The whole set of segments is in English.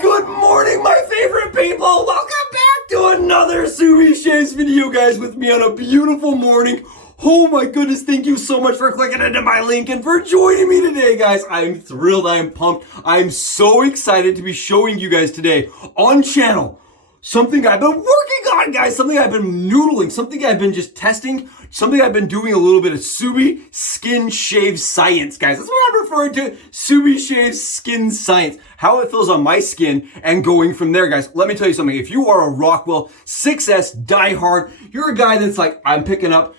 Good morning, my favorite people. Welcome back to another SUBI-shaves video, guys, with me on a beautiful morning. Oh my goodness, thank you so much for clicking into my link and for joining me today, guys. I'm thrilled, I'm pumped. I'm so excited to be showing you guys today on channel something I've been working on, guys, something I've been noodling, something I've been just testing, something I've been doing a little bit of SUBI skin shave science, guys. That's what I'm referring to, SUBI shave skin science. How it feels on my skin and going from there, guys. Let me tell you something. If you are a Rockwell 6S diehard, you're a guy that's like, I'm picking up,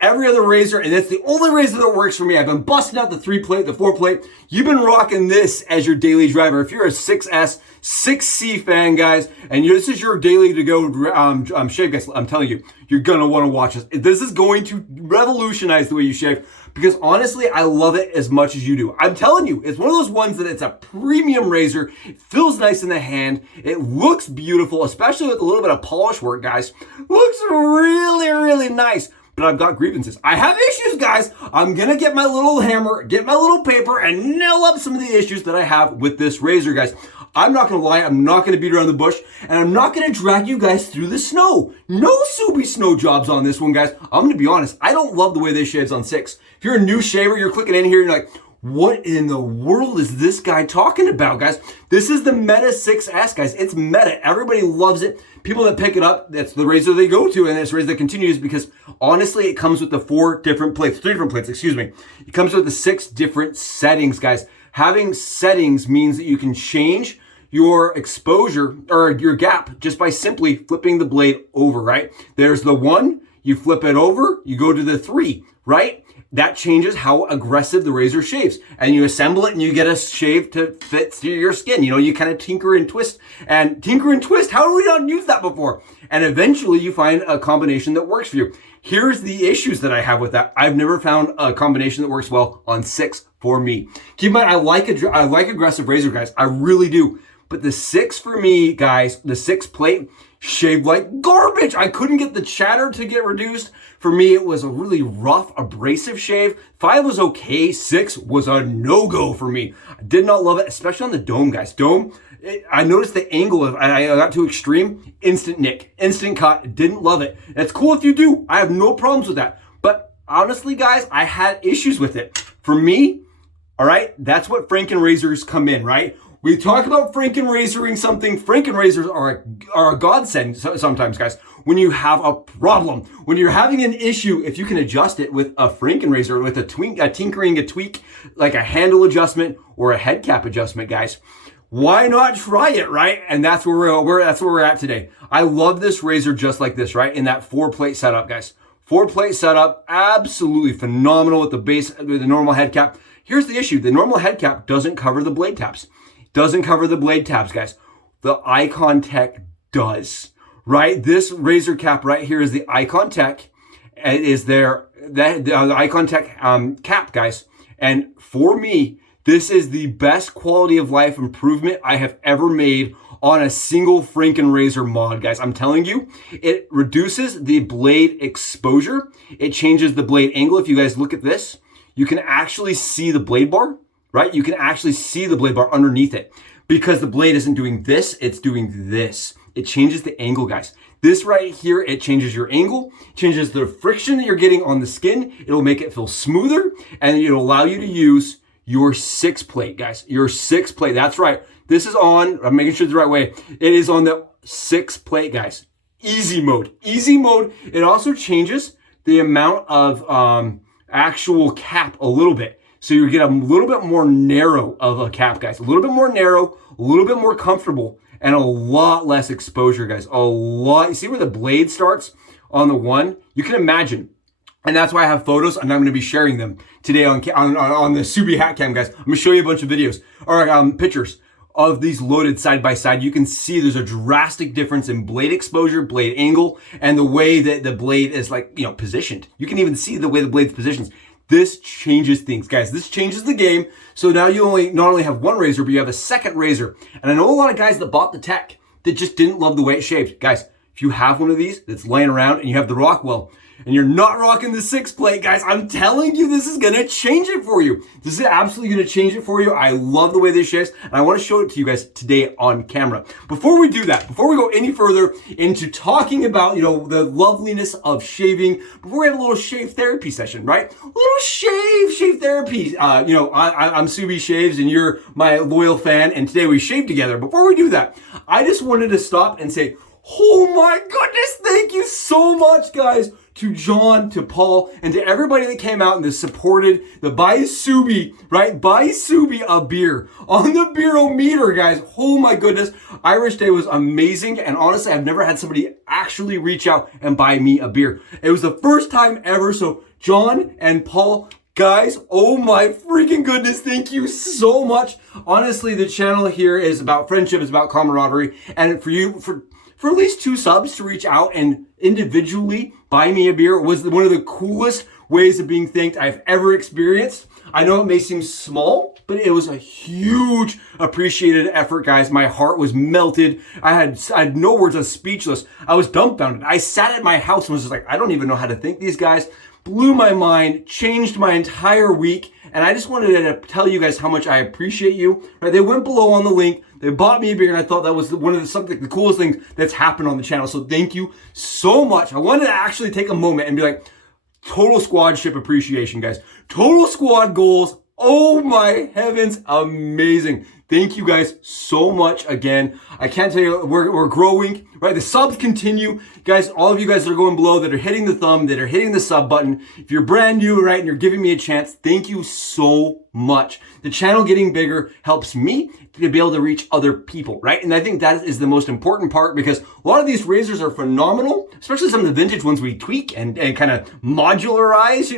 every other razor, and that's the only razor that works for me. I've been busting out the 3-plate, the 4-plate. You've been rocking this as your daily driver. If you're a 6S, 6C fan, guys, and this is your daily to go shave, guys, I'm telling you, you're gonna want to watch this. This is going to revolutionize the way you shave, because honestly, I love it as much as you do. I'm telling you, it's one of those ones that it's a premium razor. It feels nice in the hand. It looks beautiful, especially with a little bit of polish work, guys. Looks really, really nice. But I've got grievances. I have issues, guys. I'm gonna get my little hammer, get my little paper, and nail up some of the issues that I have with this razor, guys. I'm not gonna lie, I'm not gonna beat around the bush, and I'm not gonna drag you guys through the snow. No SUBI snow jobs on this one, guys. I'm gonna be honest, I don't love the way this shaves on 6. If you're a new shaver, you're clicking in here, you're like, what in the world is this guy talking about, guys? This is the Meta 6S, guys. It's Meta. Everybody loves it. People that pick it up, that's the razor they go to, and it's the razor that continues, because honestly, it comes with the 3 different plates, excuse me. It comes with the 6 different settings, guys. Having settings means that you can change your exposure or your gap just by simply flipping the blade over, right? There's the 1, you flip it over, you go to the 3, right? That changes how aggressive the razor shaves, and you assemble it and you get a shave to fit through your skin. You kind of tinker and twist. How do we not use that before? And eventually you find a combination that works for you. Here's the issues that I have with that. I've never found a combination that works well on 6 for me. Keep in mind, I like aggressive razor, guys. I really do. But the 6 for me, guys, the 6 plate shaved like garbage. I couldn't get the chatter to get reduced. For me, it was a really rough, abrasive shave. 5 was okay. 6 was a no-go for me. I did not love it, especially on the dome, guys. Dome, I noticed the angle of, I got too extreme, instant nick, instant cut. Didn't love it. It's cool if you do. I have no problems with that. But honestly, guys, I had issues with it. For me, all right, that's what Franken-razors come in, right? We talk about Franken-razoring something. Franken-razors are a godsend sometimes, guys. When you have a problem, when you're having an issue, if you can adjust it with a Franken-razor, with a tinkering, a tweak, like a handle adjustment or a head cap adjustment, guys, why not try it, right? And that's where we're at today. I love this razor just like this, right? In that 4-plate setup, guys. 4-plate setup, absolutely phenomenal with the base, with the normal head cap. Here's the issue: the normal head cap doesn't cover the blade tabs. Doesn't cover the blade tabs, guys. The Icon Tech does, right? This razor cap right here is the Icon Tech. It is the Icon Tech cap, guys. And for me, this is the best quality of life improvement I have ever made on a single Franken-razor mod, guys. I'm telling you, it reduces the blade exposure. It changes the blade angle. If you guys look at this, you can actually see the blade bar. Right? You can actually see the blade bar underneath it, because the blade isn't doing this, it's doing this. It changes the angle, guys. This right here, it changes your angle, changes the friction that you're getting on the skin. It'll make it feel smoother, and it'll allow you to use your 6-plate, guys. Your 6-plate, that's right. This is on, I'm making sure it's the right way. It is on the 6-plate, guys. Easy mode. Easy mode. It also changes the amount of actual cap a little bit. So you get a little bit more narrow of a cap, guys. A little bit more narrow, a little bit more comfortable, and a lot less exposure, guys. A lot. You see where the blade starts on the 1? You can imagine. And that's why I have photos, and I'm going to be sharing them today on the SUBI hat cam, guys. I'm going to show you a bunch of videos, or pictures of these loaded side by side. You can see there's a drastic difference in blade exposure, blade angle, and the way that the blade is positioned. You can even see the way the blade's positioned. This changes things, guys. This changes the game. So now you not only have 1 razor, but you have a 2nd razor. And I know a lot of guys that bought the tech that just didn't love the way it shaved. Guys, if you have one of these that's laying around and you have the Rockwell, and you're not rocking the 6 plate, guys, I'm telling you, this is gonna change it for you. This is absolutely gonna change it for you. I love the way this shaves, and I wanna show it to you guys today on camera. Before we do that, before we go any further into talking about, the loveliness of shaving, before we have a little shave therapy session, right? A little shave therapy. I'm Subi Shaves, and you're my loyal fan, and today we shave together. Before we do that, I just wanted to stop and say, oh my goodness, thank you so much, guys, to John, to Paul, and to everybody that came out and that supported the Buy Subi, right? Buy Subi a beer on the beerometer, guys. Oh my goodness. Irish Day was amazing. And honestly, I've never had somebody actually reach out and buy me a beer. It was the first time ever. So John and Paul, guys, oh my freaking goodness, thank you so much. Honestly, the channel here is about friendship, it's about camaraderie. And for at least 2 subs to reach out and individually buy me a beer was one of the coolest ways of being thanked I've ever experienced. I know it may seem small, but it was a huge appreciated effort, guys. My heart was melted. I had no words. I was speechless. I was dumbfounded. I sat at my house and was just like, I don't even know how to thank these guys. Blew my mind, changed my entire week. And I just wanted to tell you guys how much I appreciate you. Right? They went below on the link. They bought me a beer, and I thought that was one of the coolest things that's happened on the channel. So thank you so much. I wanted to actually take a moment and be like, total squad ship appreciation, guys. Total squad goals. Oh my heavens, amazing. Thank you guys so much again. I can't tell you, we're growing, right? The subs continue. Guys, all of you guys that are going below, that are hitting the thumb, that are hitting the sub button, if you're brand new, right, and you're giving me a chance, thank you so much. The channel getting bigger helps me to be able to reach other people, right? And I think that is the most important part, because a lot of these razors are phenomenal, especially some of the vintage ones we tweak and kind of modularize,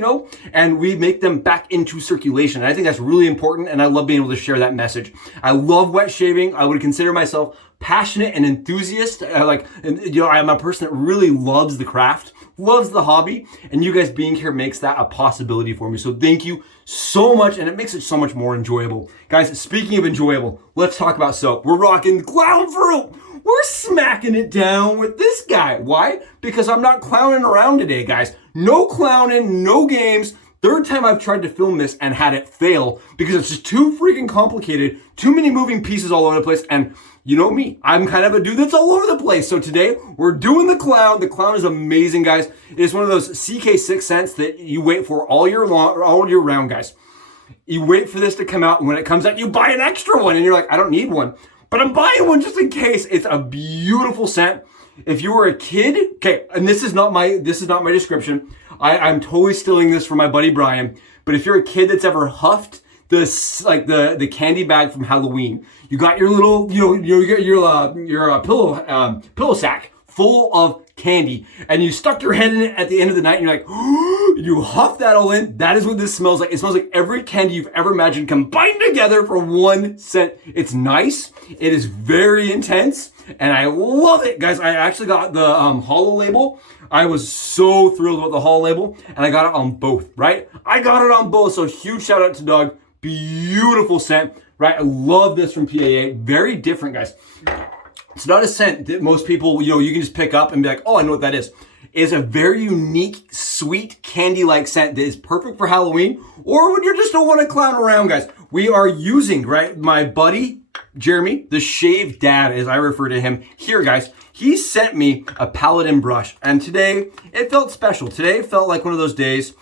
and we make them back into circulation. And I think that's really important, and I love being able to share that message. I love wet shaving. I would consider myself passionate and enthusiast. I'm a person that really loves the craft, loves the hobby, and you guys being here makes that a possibility for me. So thank you so much, and it makes it so much more enjoyable. Guys, speaking of enjoyable, let's talk about soap. We're rocking Clown Fruit. We're smacking it down with this guy. Why? Because I'm not clowning around today, guys. No clowning, no games. Third time I've tried to film this and had it fail because it's just too freaking complicated, too many moving pieces all over the place, and you know me, I'm kind of a dude that's all over the place. So today, we're doing the clown. The clown is amazing, guys. It is one of those CK6 scents that you wait for all year round, guys. You wait for this to come out, and when it comes out, you buy an extra one, and you're like, I don't need one, but I'm buying one just in case. It's a beautiful scent. If you were a kid, okay, and this is not my description. I'm totally stealing this from my buddy Brian. But if you're a kid that's ever huffed the candy bag from Halloween, you got your little, your pillow sack full of candy, and you stuck your head in it at the end of the night, and you're like, you huff that all in. That is what this smells like. It smells like every candy you've ever imagined combined together for one scent. It's nice. It is very intense, and I love it, guys. I actually got the holo label. I was so thrilled with the holo label, and I got it on both, right? I got it on both, so huge shout out to Doug. Beautiful scent, right? I love this from PAA. Very different, guys. It's not a scent that most people, you can just pick up and be like, oh, I know what that is. It's a very unique, sweet, candy-like scent that is perfect for Halloween or when you just don't want to clown around, guys. We are using, right, my buddy, Jeremy, the shave dad, as I refer to him here, guys. He sent me a Paladin brush, and today it felt special. Today felt like one of those days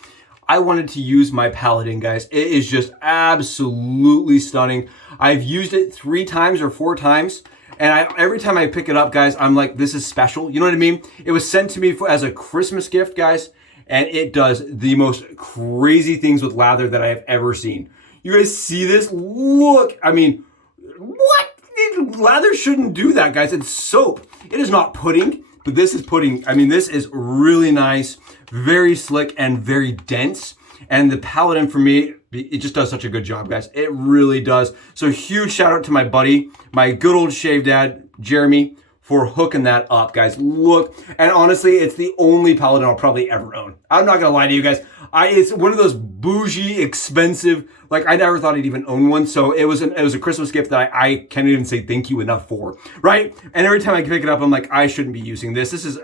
I wanted to use my Paladin, guys. It is just absolutely stunning. I've used it 3 times or 4 times. And every time I pick it up, guys, I'm like, this is special. You know what I mean? It was sent to me as a Christmas gift, guys. And it does the most crazy things with lather that I have ever seen. You guys see this? Look, I mean, what? Lather shouldn't do that, guys. It's soap. It is not pudding, but this is pudding. I mean, this is really nice, very slick, and very dense. And the Paladin, for me, it just does such a good job, guys. It really does. So huge shout out to my buddy, my good old shave dad, Jeremy, for hooking that up, guys. Look, and honestly, it's the only Paladin I'll probably ever own. I'm not gonna lie to you guys. It's one of those bougie, expensive. Like, I never thought I'd even own one. So it was a Christmas gift that I can't even say thank you enough for, right? And every time I pick it up, I'm like, I shouldn't be using this. This is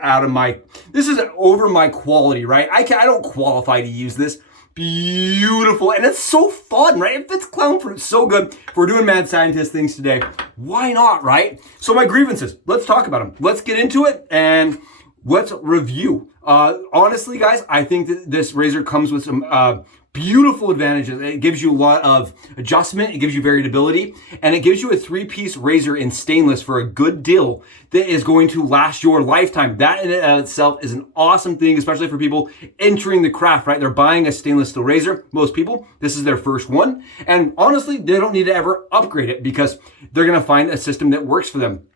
over my quality, right? I don't qualify to use this. Beautiful, and it's so fun, right? It fits clown fruit so good. If we're doing mad scientist things today, why not, right? So my grievances, let's talk about them. Let's get into it and let's review. Honestly, guys, I think that this razor comes with some beautiful advantages. It gives you a lot of adjustment, it gives you variability, and it gives you a 3-piece razor in stainless for a good deal that is going to last your lifetime. That in and of itself is an awesome thing, especially for people entering the craft, right? They're buying a stainless steel razor. Most people, this is their first one. And honestly, they don't need to ever upgrade it because they're gonna find a system that works for them.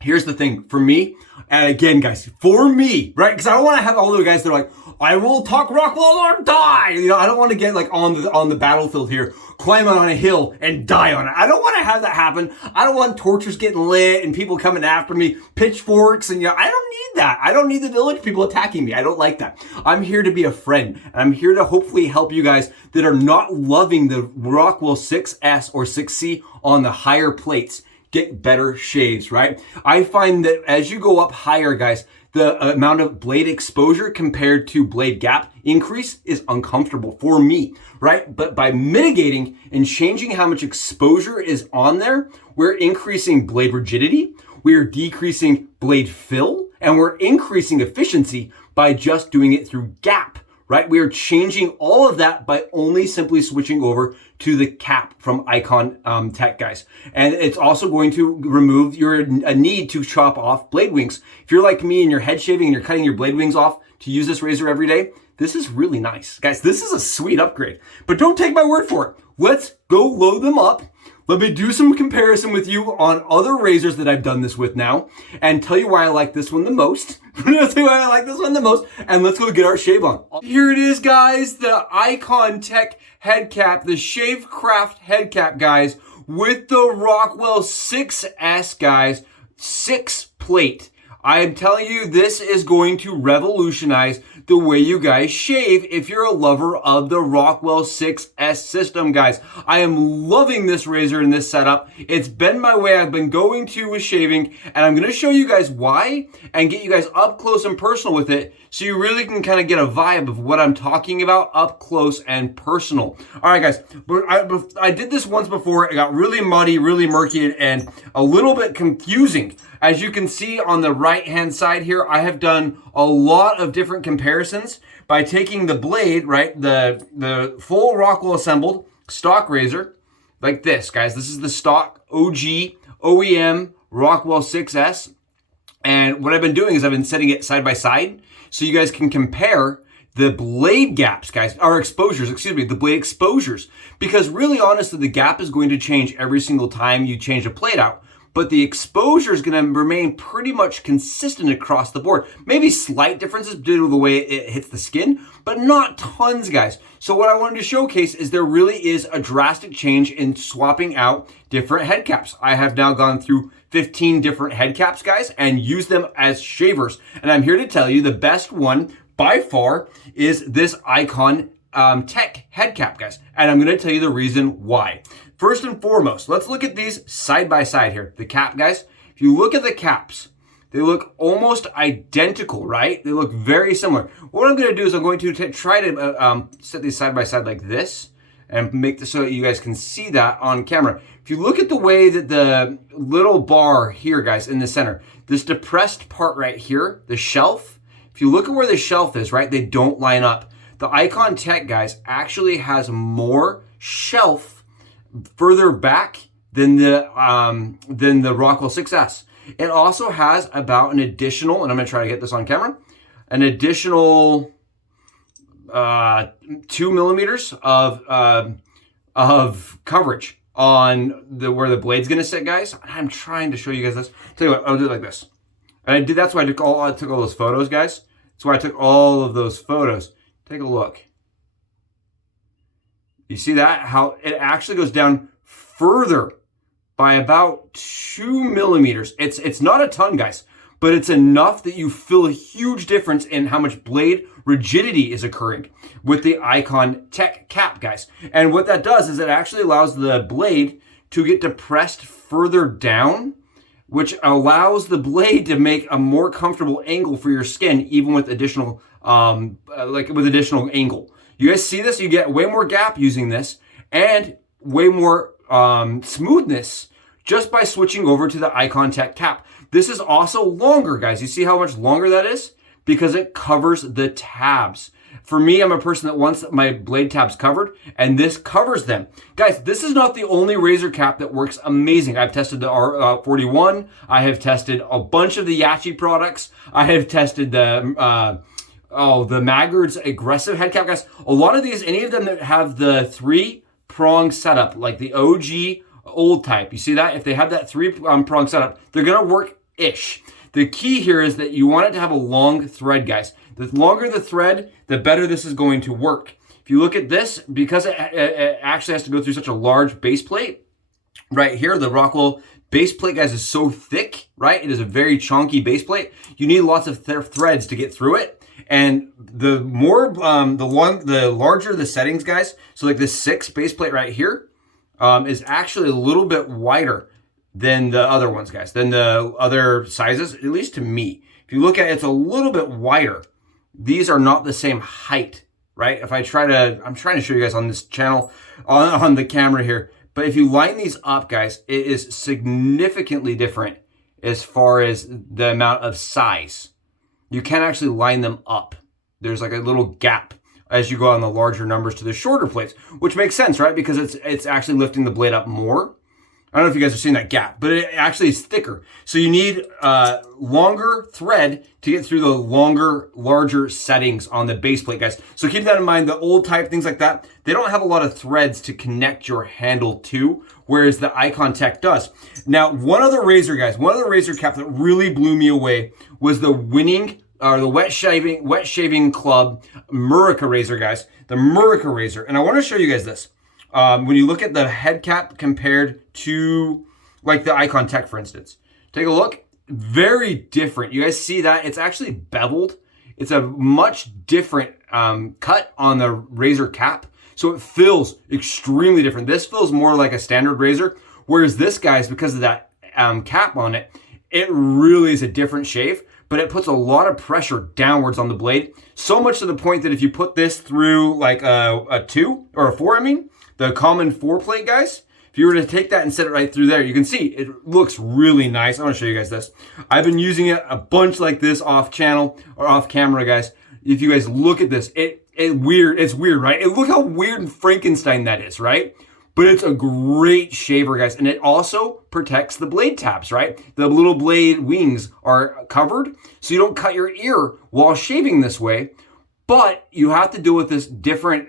Here's the thing, for me, and again, guys, for me, right? Because I don't want to have all the guys that are like, I will talk Rockwell or die. You know, I don't want to get like on the battlefield here, climb on a hill and die on it. I don't want to have that happen. I don't want torches getting lit and people coming after me, pitchforks, and I don't need that. I don't need the village people attacking me. I don't like that. I'm here to be a friend, and I'm here to hopefully help you guys that are not loving the Rockwell 6S or 6C on the higher plates get better shaves, right? I find that as you go up higher, guys, the amount of blade exposure compared to blade gap increase is uncomfortable for me, right? But by mitigating and changing how much exposure is on there, we're increasing blade rigidity, we're decreasing blade fill, and we're increasing efficiency by just doing it through gap, right? We are changing all of that by only simply switching over to the cap from Icon Tech, guys. And it's also going to remove a need to chop off blade wings. If you're like me and you're head shaving and you're cutting your blade wings off to use this razor every day, this is really nice. Guys, this is a sweet upgrade. But don't take my word for it. Let's go load them up. Let me do some comparison with you on other razors that I've done this with now and tell you why I like this one the most. I'll tell you why I like this one the most, and let's go get our shave on. Here it is, guys, the Icon Tech head cap, the Shavecraft head cap, guys, with the Rockwell 6S, guys, 6 plate. I am telling you, this is going to revolutionize the way you guys shave if you're a lover of the Rockwell 6S system, guys. I am loving this razor in this setup. It's been my way I've been going to with shaving, and I'm going to show you guys why and get you guys up close and personal with it so you really can kind of get a vibe of what I'm talking about up close and personal. All right, guys, I did this once before. It got really muddy, really murky, and a little bit confusing. As you can see on the right-hand side here, I have done a lot of different comparisons by taking the blade, right, the full Rockwell assembled stock razor, like this, guys. This is the stock OG OEM Rockwell 6S. And what I've been doing is I've been setting it side by side so you guys can compare the blade gaps, guys, or exposures, excuse me, the blade exposures. Because really honestly, the gap is going to change every single time you change a plate out. But the exposure is going to remain pretty much consistent across the board. Maybe slight differences due to the way it hits the skin, but not tons, guys. So what I wanted to showcase is there really is a drastic change in swapping out different head caps. I have now gone through 15 different head caps, guys, and used them as shavers. And I'm here to tell you the best one by far is this Icon Tech head cap, guys. And I'm going to tell you the reason why. First and foremost, let's look at these side by side here. The cap, guys, if you look at the caps, they look almost identical, right? They look very similar. What I'm going to do is I'm going to try to set these side by side like this and make this so that you guys can see that on camera. If you look at the way that the little bar here, guys, in the center, this depressed part right here, the shelf, if you look at where the shelf is, right, they don't line up. The Icon Tech, guys, actually has more shelf further back than the Rockwell 6S. It also has about an additional, and I'm going to try to get this on camera, an additional 2 millimeters of coverage on where the blade's going to sit, guys. I'm trying to show you guys this. Tell you what, I'll do it like this. And that's why I took all those photos, guys. That's why I took all of those photos. Take a look. You see that? How it actually goes down further by about 2 millimeters. It's not a ton, guys, but it's enough that you feel a huge difference in how much blade rigidity is occurring with the Icon Tech cap, guys. And what that does is it actually allows the blade to get depressed further down, which allows the blade to make a more comfortable angle for your skin, even with additional, additional angle. You guys see this? You get way more gap using this and way more smoothness just by switching over to the Icon Tech cap. This is also longer, guys. You see how much longer that is? Because it covers the tabs. For me, I'm a person that wants my blade tabs covered, and this covers them. Guys, this is not the only razor cap that works amazing. I've tested the R41. I have tested a bunch of the Yachi products. I have tested the Maggards aggressive head cap, guys. A lot of these, any of them that have the 3-prong setup, like the OG old type, you see that? If they have that 3-prong setup, they're gonna work-ish. The key here is that you want it to have a long thread, guys. The longer the thread, the better this is going to work. If you look at this, because it actually has to go through such a large base plate, right here, the Rockwell base plate, guys, is so thick, right? It is a very chunky base plate. You need lots of threads to get through it. And the more, the larger the settings, guys, so like this 6 base plate right here is actually a little bit wider than the other ones, guys, than the other sizes, at least to me. If you look at it, it's a little bit wider. These are not the same height, right? If I try to, I'm trying to show you guys on this channel, on the camera here, but if you line these up, guys, it is significantly different as far as the amount of size. You can actually line them up. There's like a little gap as you go on the larger numbers to the shorter plates, which makes sense, right? Because it's actually lifting the blade up more. I don't know if you guys are seeing that gap, but it actually is thicker. So you need longer thread to get through the larger settings on the base plate, guys. So keep that in mind. The old type, things like that, they don't have a lot of threads to connect your handle to, whereas the Icon Tech does. Now, one other razor, guys, one other razor cap that really blew me away was the the Wet Shaving Club Murica razor, guys. The Murica razor. And I want to show you guys this. When you look at the head cap compared to like the Icon Tech, for instance, take a look. Very different. You guys see that? It's actually beveled. It's a much different cut on the razor cap. So it feels extremely different. This feels more like a standard razor, whereas this, guys, because of that cap on it, it really is a different shave, but it puts a lot of pressure downwards on the blade. So much to the point that if you put this through like a 2 or a 4, I mean, the common 4 plate, guys, if you were to take that and set it right through there, you can see it looks really nice. I want to show you guys this. I've been using it a bunch like this off channel or off camera, guys. If you guys look at this, it's weird, right? And look how weird and Frankenstein that is, right? But it's a great shaver, guys. And it also protects the blade tabs, right? The little blade wings are covered, so you don't cut your ear while shaving this way. But you have to deal with this different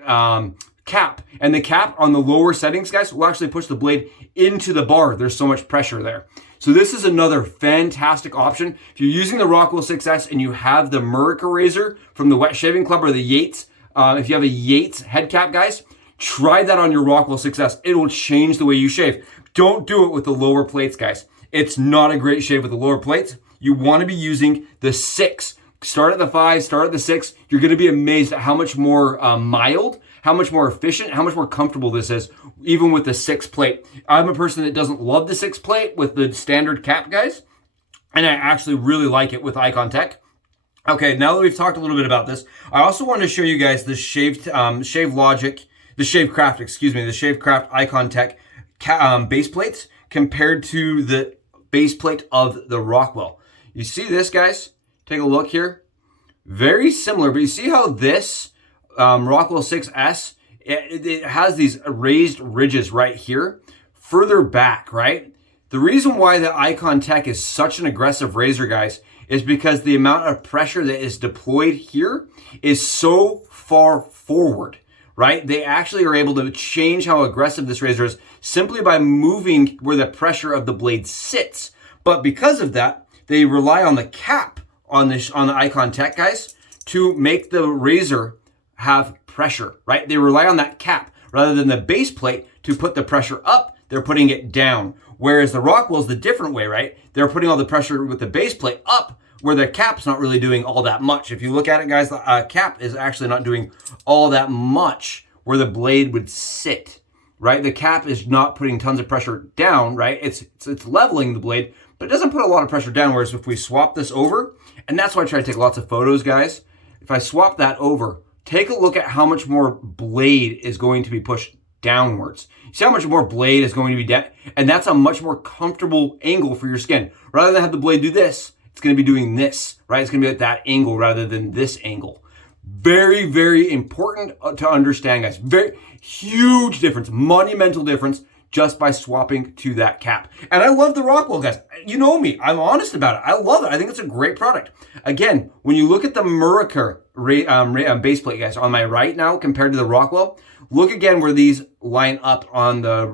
cap. And the cap on the lower settings, guys, will actually push the blade into the bar. There's so much pressure there. So this is another fantastic option. If you're using the Rockwell 6S and you have the Murica razor from the Wet Shaving Club or the Yates, if you have a Yates head cap, guys, try that on your Rockwell 6S. It will change the way you shave. Don't do it with the lower plates, guys. It's not a great shave with the lower plates. You want to be using the 6. Start at the 5, start at the 6. You're going to be amazed at how much more mild, how much more efficient, how much more comfortable this is, even with the 6 plate. I'm a person that doesn't love the 6 plate with the standard cap, guys, and I actually really like it with Icon Tech. Okay, now that we've talked a little bit about this, I also wanted to show you guys the ShaveCraft Icon Tech base plates compared to the base plate of the Rockwell. You see this, guys? Take a look here. Very similar, but you see how this Rockwell 6S, it has these raised ridges right here, further back, right? The reason why the Icon Tech is such an aggressive razor, guys, is because the amount of pressure that is deployed here is so far forward, right? They actually are able to change how aggressive this razor is simply by moving where the pressure of the blade sits. But because of that, they rely on the cap on the Icon Tech, guys, to make the razor have pressure, right? They rely on that cap rather than the base plate to put the pressure up. They're putting it down, Whereas the Rockwell's the different way, right? They're putting all the pressure with the base plate up, where the cap's not really doing all that much. If you look at it, guys, the cap is actually not doing all that much where the blade would sit, right? The cap is not putting tons of pressure down, right? It's leveling the blade, but it doesn't put a lot of pressure down. Whereas if we swap this over, and that's why I try to take lots of photos, guys. If I swap that over, take a look at how much more blade is going to be pushed downwards. See how much more blade is going to be down? And that's a much more comfortable angle for your skin. Rather than have the blade do this, it's going to be doing this, right? It's going to be at that angle rather than this angle. Very, very important to understand, guys. Very huge difference, monumental difference just by swapping to that cap. And I love the Rockwell, guys. You know me, I'm honest about it. I love it. I think it's a great product. Again, when you look at the Murica base plate, guys, on my right now compared to the Rockwell, look again where these line up on the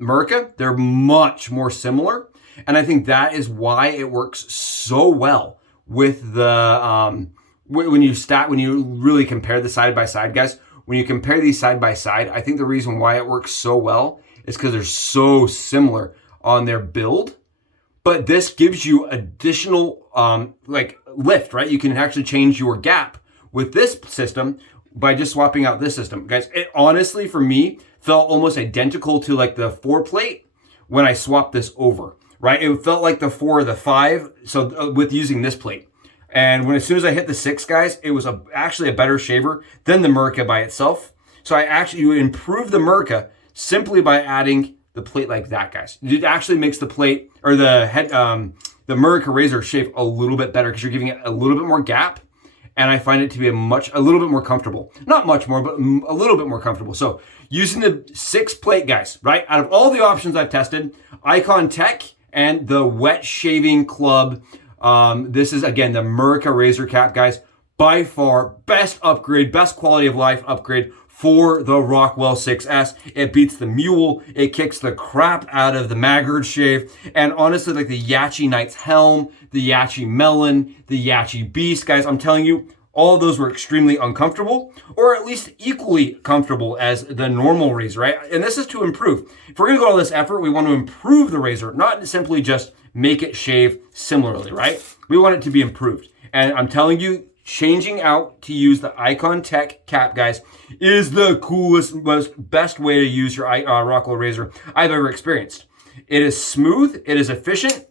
Murica. They're much more similar. And I think that is why it works so well with the, when you really compare the side by side, guys, when you compare these side by side, I think the reason why it works so well is because they're so similar on their build, but this gives you additional, like lift, right? You can actually change your gap with this system by just swapping out this system. Guys, it honestly, for me, felt almost identical to like the 4 plate when I swapped this over. Right, it felt like the 4 or the 5. So with using this plate, and as soon as I hit the 6, guys, it was actually a better shaver than the Murica by itself. So you improve the Murica simply by adding the plate like that, guys. It actually makes the plate or the Murica razor shave a little bit better because you're giving it a little bit more gap, and I find it to be a little bit more comfortable. Not much more, but a little bit more comfortable. So using the 6 plate, guys, right? Out of all the options I've tested, Icon Tech and the Wet Shaving Club. This is, again, the Murica razor cap, guys. By far, best upgrade, best quality of life upgrade for the Rockwell 6S. It beats the Mule. It kicks the crap out of the Maggards shave. And honestly, like the Yachi Knight's Helm, the Yachi Melon, the Yachi Beast, guys, I'm telling you, all of those were extremely uncomfortable, or at least equally comfortable as the normal razor, right? And this is to improve. If we're gonna go all this effort, we want to improve the razor, not simply just make it shave similarly, right? We want it to be improved. And I'm telling you, changing out to use the Icon Tech cap, guys, is the coolest, best way to use your Rockwell razor I've ever experienced. It is smooth, it is efficient,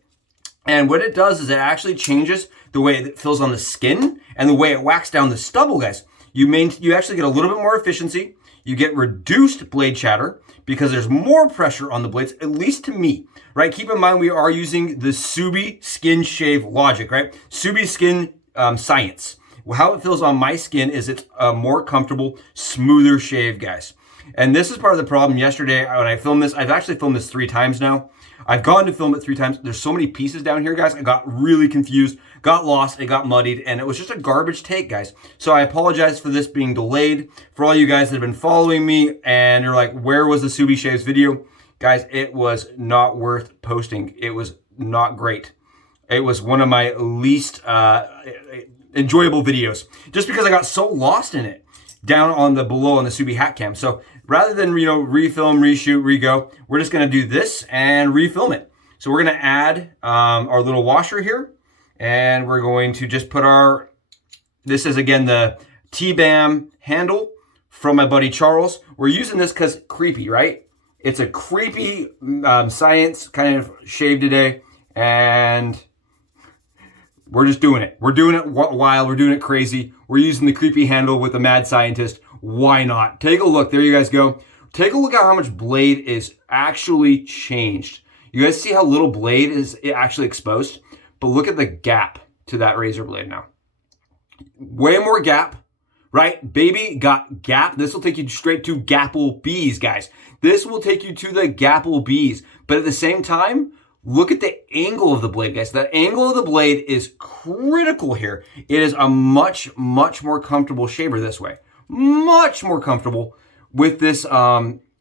and what it does is it actually changes the way it feels on the skin and the way it whacks down the stubble, guys. You actually get a little bit more efficiency. You get reduced blade chatter because there's more pressure on the blades, at least to me, right? Keep in mind, we are using the Subi Skin Shave logic, right? Subi Skin science. How it feels on my skin is it's a more comfortable, smoother shave, guys. And this is part of the problem. Yesterday when I filmed this, I've actually filmed this 3 times now. I've gone to film it 3 times. There's so many pieces down here, guys. I got really confused, got lost, it got muddied, and it was just a garbage take, guys. So I apologize for this being delayed. For all you guys that have been following me and you're like, where was the Subi Shaves video? Guys, it was not worth posting. It was not great. It was one of my least enjoyable videos just because I got so lost in it down on the below on the Subi hat cam. So rather than, refilm, reshoot, re-go, we're just gonna do this and refilm it. So we're gonna add our little washer here, and we're going to just put this is again the T-BAM handle from my buddy Charles. We're using this because creepy, right? It's a creepy science kind of shave today, and we're just doing it. We're doing it wild. We're doing it crazy. We're using the creepy handle with the mad scientist. Why not? Take a look. There you guys go. Take a look at how much blade is actually changed. You guys see how little blade is actually exposed? But look at the gap to that razor blade now. Way more gap, right? Baby got gap. This will take you straight to Gapple B's, guys. This will take you to the Gapple B's. But at the same time, look at the angle of the blade, guys. The angle of the blade is critical here. It is a much, much more comfortable shaver this way. Much more comfortable with this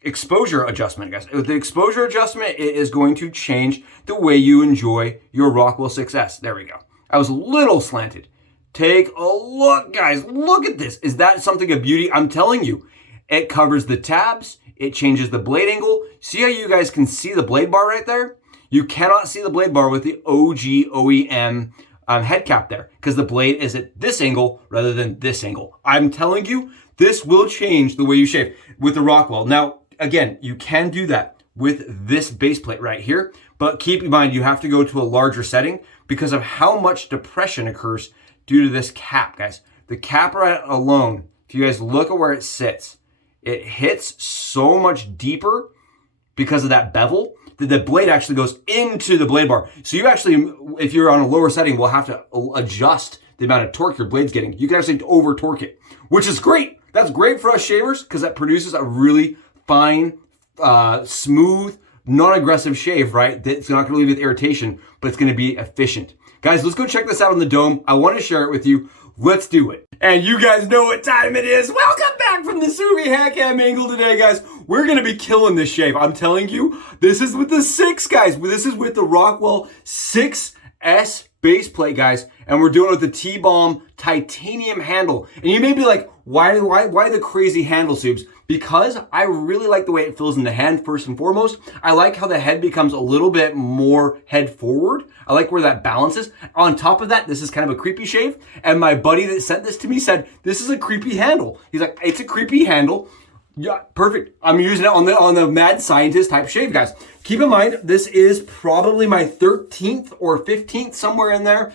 exposure adjustment, guys. With the exposure adjustment, it is going to change the way you enjoy your Rockwell 6S. There we go. I was a little slanted. Take a look, guys. Look at this. Is that something of beauty? I'm telling you, it covers the tabs. It changes the blade angle. See how you guys can see the blade bar right there? You cannot see the blade bar with the OG OEM head cap there because the blade is at this angle rather than this angle. I'm telling you, this will change the way you shave with the Rockwell. Now, again, you can do that with this base plate right here, but keep in mind you have to go to a larger setting because of how much depression occurs due to this cap, guys. The cap right alone, if you guys look at where it sits, it hits so much deeper because of that bevel that the blade actually goes into the blade bar. So you actually, if you're on a lower setting, will have to adjust the amount of torque your blade's getting. You can actually over torque it, which is great. That's great for us shavers because that produces a really fine, smooth, non-aggressive shave, right? That's not gonna leave you with irritation, but it's gonna be efficient. Guys, let's go check this out on the dome. I wanna share it with you. Let's do it. And you guys know what time it is. Welcome back from the Sumi hat cam angle today, guys. We're gonna be killing this shave. I'm telling you, this is with the 6, guys. This is with the Rockwell 6S base plate, guys. And we're doing it with the T-Bomb titanium handle. And you may be like, why the crazy handle tubes? Because I really like the way it feels in the hand, first and foremost. I like how the head becomes a little bit more head forward. I like where that balance is. On top of that, this is kind of a creepy shave. And my buddy that sent this to me said, this is a creepy handle. He's like, it's a creepy handle. Yeah, perfect. I'm using it on the mad scientist type shave, guys. Keep in mind, this is probably my 13th or 15th, somewhere in there.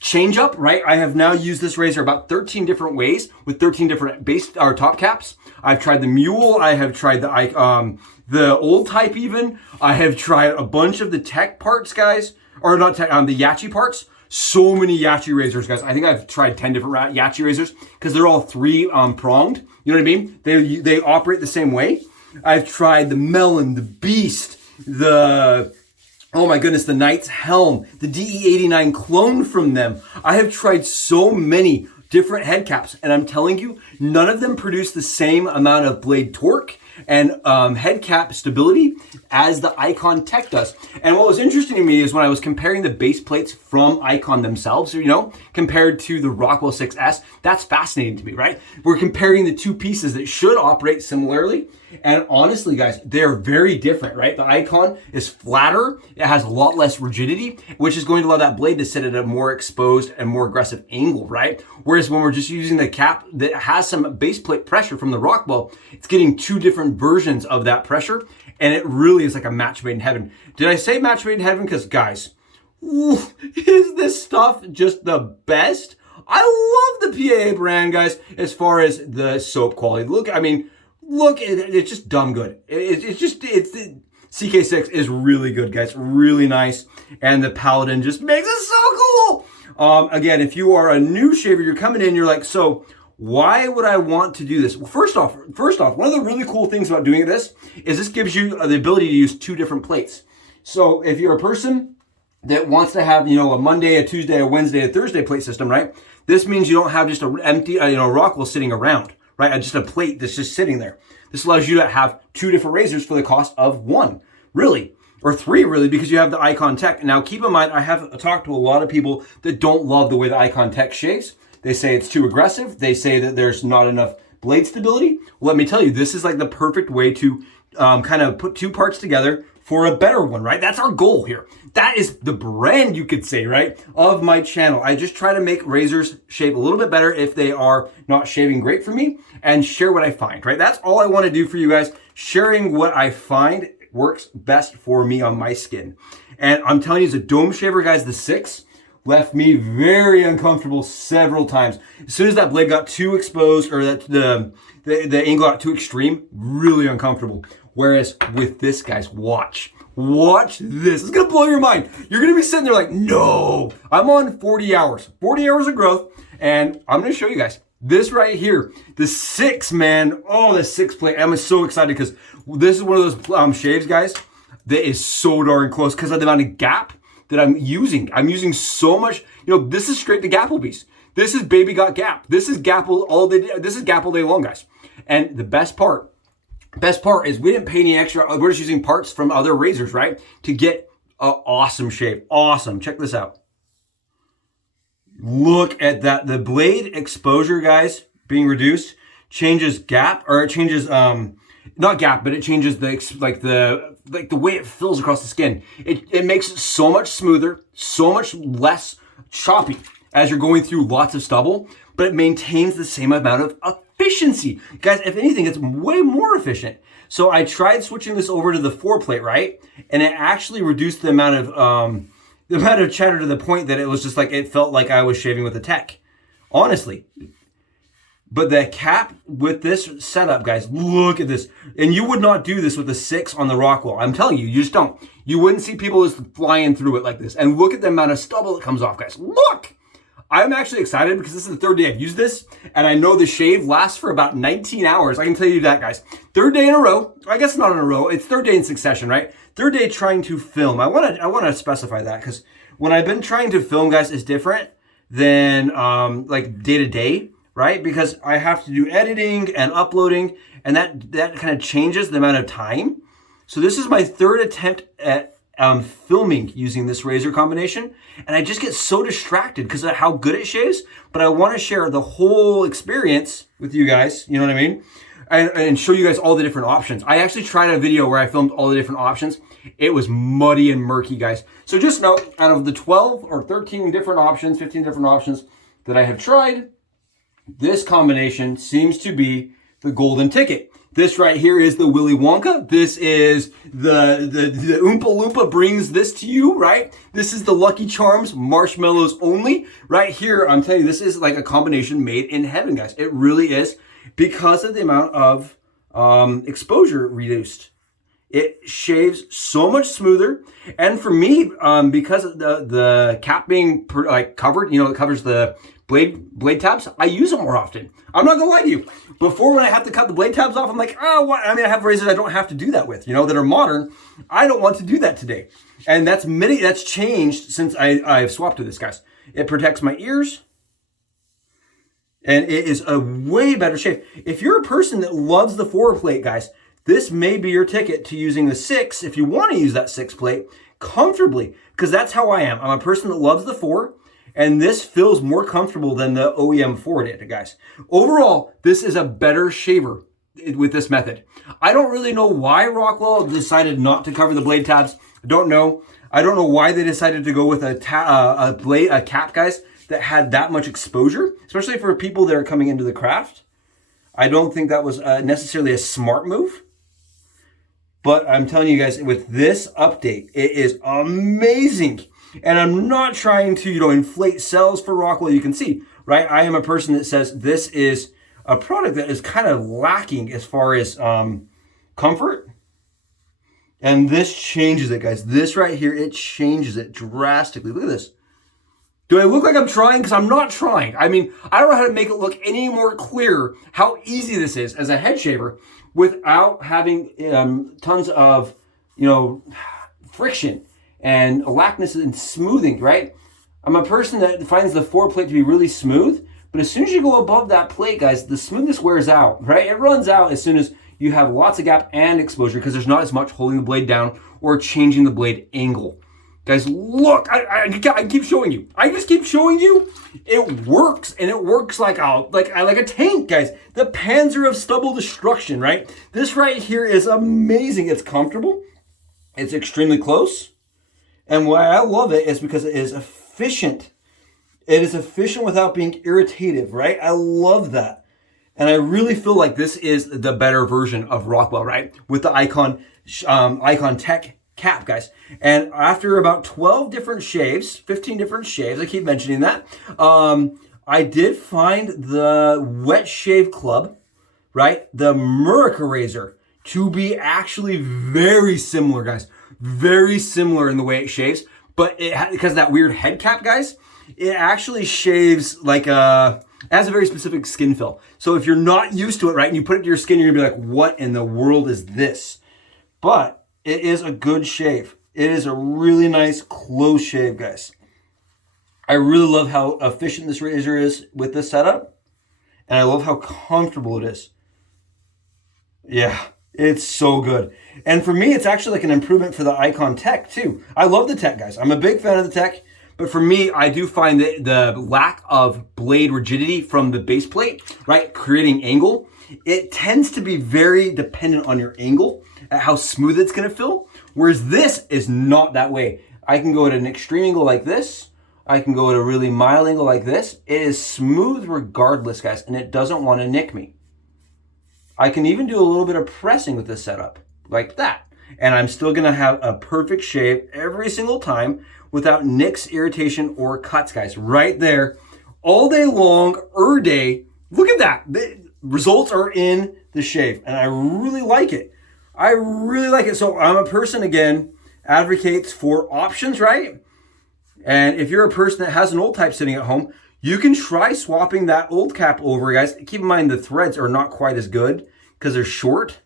Change up, right? I have now used this razor about 13 different ways with 13 different base or top caps. I've tried the mule. I have tried the old type even. I have tried a bunch of the tech parts, guys, or not tech, the Yachi parts. So many Yachi razors, guys. I think I've tried 10 different Yachi razors because they're all 3 pronged. You know what I mean? They operate the same way. I've tried the Melon, the Beast, oh my goodness, the Knight's Helm, the DE89 clone from them. I have tried so many different head caps, and I'm telling you, none of them produce the same amount of blade torque and head cap stability as the Icon Tech does. And what was interesting to me is when I was comparing the base plates from Icon themselves, you know, compared to the Rockwell 6S, that's fascinating to me, right? We're comparing the two pieces that should operate similarly. And honestly, guys, they're very different, right? The Icon is flatter. It has a lot less rigidity, which is going to allow that blade to sit at a more exposed and more aggressive angle, right? Whereas when we're just using the cap that has some base plate pressure from the Rockwell, it's getting 2 different versions of that pressure. And it really is like a match made in heaven. Did I say match made in heaven? Because guys, is this stuff just the best? I love the PAA brand, guys, as far as the soap quality. Look, it's just dumb good. CK6 is really good, guys. Really nice. And the Paladin just makes it so cool. Again, if you are a new shaver, you're coming in, you're like, so why would I want to do this? Well, first off, one of the really cool things about doing this is this gives you the ability to use 2 different plates. So if you're a person that wants to have, you know, a Monday, a Tuesday, a Wednesday, a Thursday plate system, right? This means you don't have just an empty, Rockwell sitting around, right? Just a plate that's just sitting there. This allows you to have 2 different razors for the cost of 1, really. Or 3, really, because you have the Icon Tech. Now, keep in mind, I have talked to a lot of people that don't love the way the Icon Tech shaves. They say it's too aggressive. They say that there's not enough blade stability. Well, let me tell you, this is like the perfect way to kind of put 2 parts together for a better one, right? That's our goal here. That is the brand, you could say, right, of my channel. I just try to make razors shave a little bit better if they are not shaving great for me and share what I find, right? That's all I want to do for you guys. Sharing what I find works best for me on my skin. And I'm telling you, as a dome shaver, guys, the 6 left me very uncomfortable several times. As soon as that blade got too exposed or that the angle got too extreme, really uncomfortable. Whereas with this, guys, watch this. It's gonna blow your mind. You're gonna be sitting there like, no, I'm on 40 hours of growth. And I'm gonna show you guys this right here, the 6, man. Oh, the 6 plate. I'm so excited because this is one of those shaves, guys, that is so darn close because of the amount of gap that I'm using. I'm using so much, this is straight to Gapplebee's. This is baby got gap. This is Gapple all day. This is Gap all day long, guys. And the best part is we didn't pay any extra. We're just using parts from other razors, right? To get an awesome shave. Awesome. Check this out. Look at that. The blade exposure, guys, being reduced changes gap, or it changes, not gap, but it changes the way it fills across the skin. It makes it so much smoother, so much less choppy as you're going through lots of stubble, but it maintains the same amount of efficiency. Guys, if anything, it's way more efficient. So I tried switching this over to the 4-plate, right? And it actually reduced the amount of chatter to the point that it was just like, it felt like I was shaving with a tech, honestly. But the cap with this setup, guys, look at this. And you would not do this with a 6 on the Rockwell. I'm telling you, you just don't. You wouldn't see people just flying through it like this. And look at the amount of stubble that comes off, guys. Look! I'm actually excited because this is the 3rd day I've used this, and I know the shave lasts for about 19 hours. I can tell you that, guys. 3rd day in a row. I guess not in a row. It's 3rd day in succession, right? 3rd day trying to film. I want to specify that because when I've been trying to film, guys, it's different than like day to day, right? Because I have to do editing and uploading, and that kind of changes the amount of time. So this is my 3rd attempt at filming using this razor combination, and I just get so distracted because of how good it shaves, but I want to share the whole experience with you guys, you know what I mean? And show you guys all the different options. I actually tried a video where I filmed all the different options. It was muddy and murky, guys. So just know, out of the 12 or 13 different options, 15 different options that I have tried, this combination seems to be the golden ticket. This right here is the Willy Wonka. This is the Oompa Loompa brings this to you, right? This is the Lucky Charms marshmallows only. Right here, I'm telling you, this is like a combination made in heaven, guys. It really is, because of the amount of exposure reduced. It shaves so much smoother. And for me, because of the cap being covered, you know, it covers the blade tabs, I use them more often. I'm not gonna lie to you. Before, when I have to cut the blade tabs off, I'm like, oh, what? I mean, I have razors I don't have to do that with, you know, that are modern. I don't want to do that today. And that's changed since I've swapped to this, guys. It protects my ears, and it is a way better shave. If you're a person that loves the 4-plate, guys, this may be your ticket to using the 6 if you want to use that 6-plate comfortably, because that's how I am. I'm a person that loves the 4. And this feels more comfortable than the OEM 4 did, guys. Overall, this is a better shaver with this method. I don't really know why Rockwell decided not to cover the blade tabs. I don't know. I don't know why they decided to go with a cap, guys, that had that much exposure, especially for people that are coming into the craft. I don't think that was necessarily a smart move. But I'm telling you guys, with this update, it is amazing. And I'm not trying to, you know, inflate sales for Rockwell. You can see, right? I am a person that says this is a product that is kind of lacking as far as comfort. And this changes it, guys. This right here, it changes it drastically. Look at this. Do I look like I'm trying? Because I'm not trying. I mean, I don't know how to make it look any more clear how easy this is as a head shaver without having tons of, you know, friction and lackness and smoothing, right? I'm a person that finds the 4-plate to be really smooth, but as soon as you go above that plate, guys, the smoothness wears out, right? It runs out as soon as you have lots of gap and exposure because there's not as much holding the blade down or changing the blade angle. Guys, look, I keep showing you. I just keep showing you. It works, and it works like a tank, guys. The Panzer of stubble destruction, right? This right here is amazing. It's comfortable. It's extremely close. And why I love it is because it is efficient. It is efficient without being irritative, right? I love that. And I really feel like this is the better version of Rockwell, right? With the Icon Tech cap, guys. And after about 12 different shaves, 15 different shaves, I keep mentioning that, I did find the Wet Shave Club, right? The Murica razor to be actually very similar, guys. Very similar in the way it shaves, but because of that weird head cap, guys, it actually shaves like it has a very specific skin fill. So if you're not used to it, right, and you put it to your skin, you're gonna be like, what in the world is this? But it is a good shave. It is a really nice close shave, guys. I really love how efficient this razor is with this setup, and I love how comfortable it is. Yeah. It's so good. And for me, it's actually like an improvement for the Icon Tech too. I love the Tech, guys. I'm a big fan of the Tech, But for me, I do find that the lack of blade rigidity from the base plate, right, creating angle, it tends to be very dependent on your angle at how smooth it's gonna feel. Whereas this is not that way. I can go at an extreme angle like this. I can go at a really mild angle like this. It is smooth regardless, guys, and it doesn't want to nick me. I can even do a little bit of pressing with this setup, like that. And I'm still gonna have a perfect shave every single time without nicks, irritation, or cuts, guys. Right there, all day long, day. Look at that. The results are in the shave, and I really like it. I really like it. So I'm a person, again, advocates for options, right? And if you're a person that has an old type sitting at home, you can try swapping that old cap over, guys. Keep in mind the threads are not quite as good because they're short,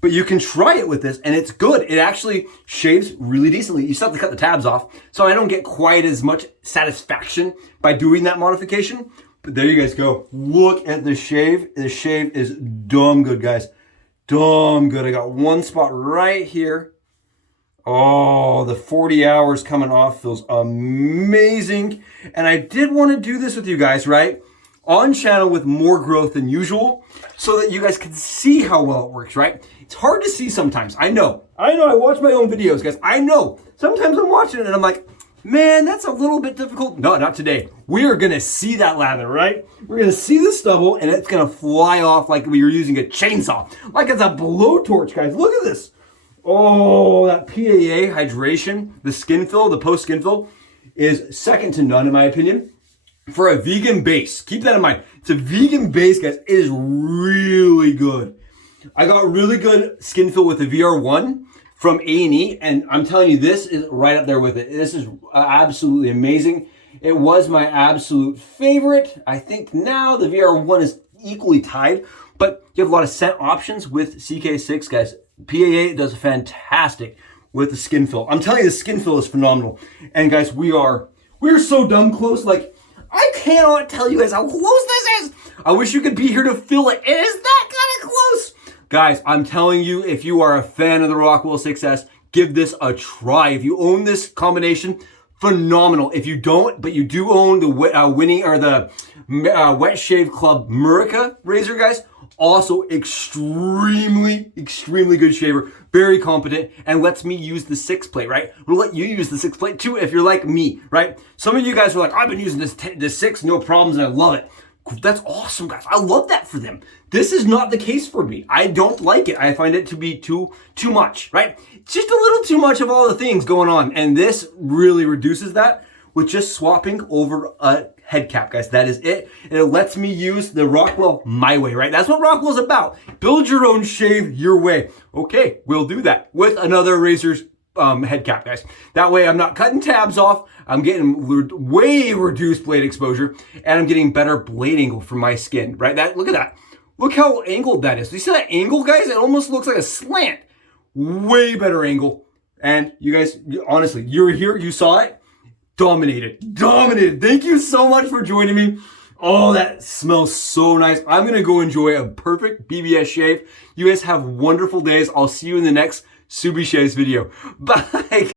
but you can try it with this and it's good. It actually shaves really decently. You still have to cut the tabs off, so I don't get quite as much satisfaction by doing that modification. But there you guys go. Look at the shave. The shave is dumb good, guys. Dumb good. I got one spot right here. Oh, the 40 hours coming off feels amazing. And I did want to do this with you guys, right? On channel with more growth than usual so that you guys can see how well it works, right? It's hard to see sometimes. I know. I watch my own videos, guys. I know. Sometimes I'm watching it and I'm like, man, that's a little bit difficult. No, not today. We are going to see that lather, right? We're going to see the stubble and it's going to fly off like we were using a chainsaw. Like it's a blowtorch, guys. Look at this. Oh, that PAA hydration, the skin fill, the post skin fill is second to none in my opinion. For a vegan base, keep that in mind. It's a vegan base, guys. It is really good. I got really good skin fill with the VR1 from A&E, and I'm telling you, this is right up there with it. This is absolutely amazing. It was my absolute favorite. I think now the VR1 is equally tied, but you have a lot of scent options with CK6, guys. PAA does fantastic with the skin fill. I'm telling you, the skin fill is phenomenal. And guys, we're so dumb close. Like, I cannot tell you guys how close this is. I wish you could be here to feel it. It is that kind of close. Guys, I'm telling you, if you are a fan of the Rockwell 6S, give this a try. If you own this combination, phenomenal. If you don't, but you do own the Wet Shave Club Murica razor, guys, also extremely good shaver, very competent, and lets me use the 6 plate, right? We'll let you use the 6 plate too if you're like me, right? Some of you guys are like, I've been using this 6, no problems, and I love it. That's awesome, guys. I love that for them. This is not the case for me. I don't like it. I find it to be too much, right? It's just a little too much of all the things going on, and this really reduces that with just swapping over a head cap, guys. That is it. And it lets me use the Rockwell my way, right? That's what Rockwell's about. Build your own shave your way. Okay, we'll do that with another razor's head cap, guys. That way I'm not cutting tabs off. I'm getting way reduced blade exposure, and I'm getting better blade angle for my skin, right? Look at that. Look how angled that is. Do you see that angle, guys? It almost looks like a slant. Way better angle. And you guys, honestly, you're here, you saw it. Dominated. Thank you so much for joining me. Oh, that smells so nice. I'm going to go enjoy a perfect BBS shave. You guys have wonderful days. I'll see you in the next Subi Shaves video. Bye.